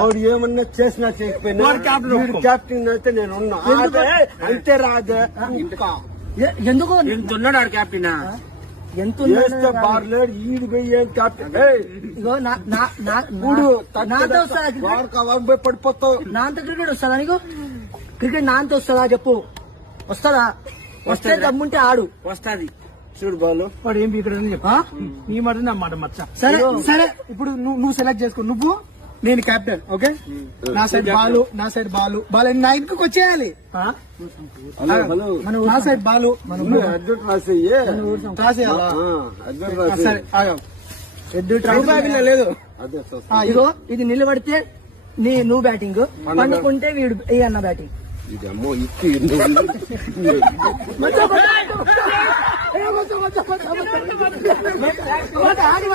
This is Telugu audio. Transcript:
వాడు ఏమన్నా చేసినా చేయకపోయినా క్యాప్టెన్ అయితే నేను ఉన్నా అంతే రాదే ఇంకా ఎందుకు ఎంత ఉన్నాడు ఆడు క్యాప్టెన్ ఎంత చేస్తే బార్లేడు ఈడు పోయి ఏం క్యాప్టెన్ ఇగో పోయి పడిపోతావు. నా అంత క్రికెట్ వస్తుందా నీకు? క్రికెట్ నా అంత వస్తుందా చెప్పు? వస్తుందా? వస్తే దమ్ముంటే ఆడు. వస్తాది చూడు బాలు వాడు ఏం ఇక్కడ చెప్పా నీ మాట నా మాట మచ్చ. సరే సరే ఇప్పుడు నువ్వు సెలెక్ట్ చేసుకో. నువ్వు నేను కెప్టెన్. ఓకే నా సైడ్ బాలు నా ఇంటికి వచ్చేయాలి. నా సైడ్ బాలు అడ్వర్ట్ రాసేయాలా? సరే లేదు. ఇగో ఇది నిలబడితే నువ్వు బ్యాటింగ్, పండుకుంటే వీడు అన్న బ్యాటింగ్. ఇది అమ్మో ఇక్కి ఆడి